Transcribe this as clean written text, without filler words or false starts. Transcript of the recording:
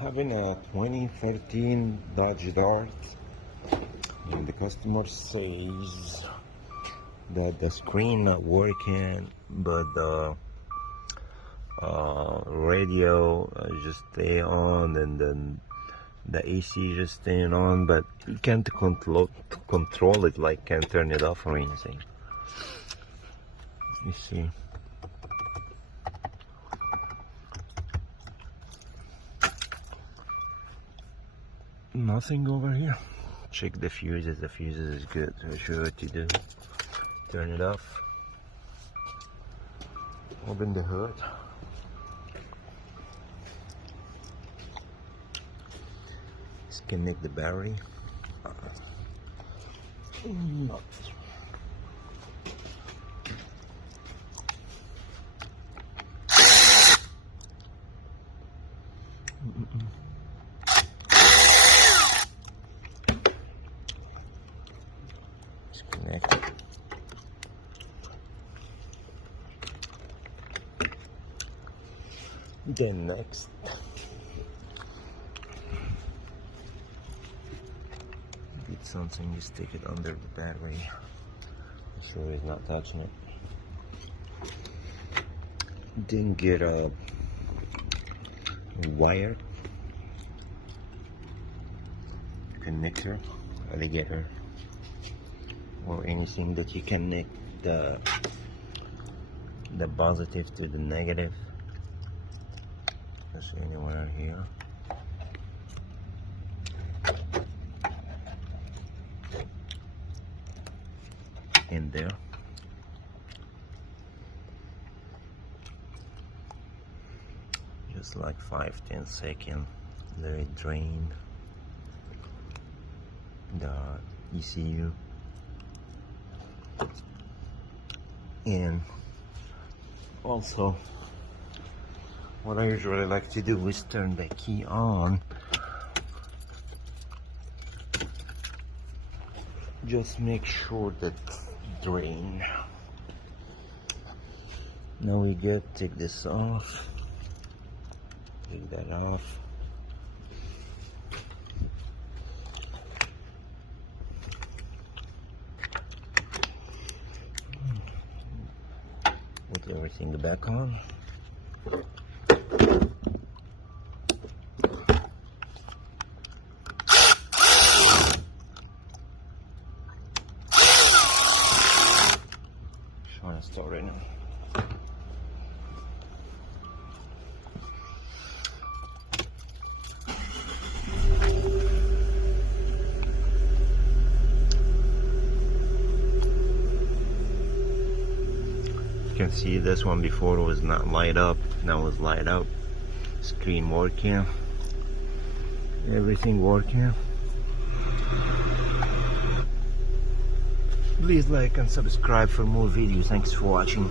Having a 2013 Dodge Dart, and the customer says that the screen not working, but the radio just stay on, and then the AC just staying on, but you can't control it, like can't turn it off or anything. You see. Nothing over here. Check the fuses. The fuses is good. So sure what you do. Turn it off. Open the hood. Disconnect the battery. Not. Disconnect it. Then next, get something, you stick it under the battery. Make sure it's not touching it. Then get a wire connector, alligator, or anything that you connect the positive to the negative. Just anywhere here. In there. Just like 5-10 seconds, let it drain the ECU. And also, what I usually like to do is turn the key on. Just make sure that drain. Now we take this off. Take that off. Put everything back on. Trying to start right now. You can see this one before was not light up, now it's light up. Screen working, everything working. Please like and subscribe for more videos. Thanks for watching.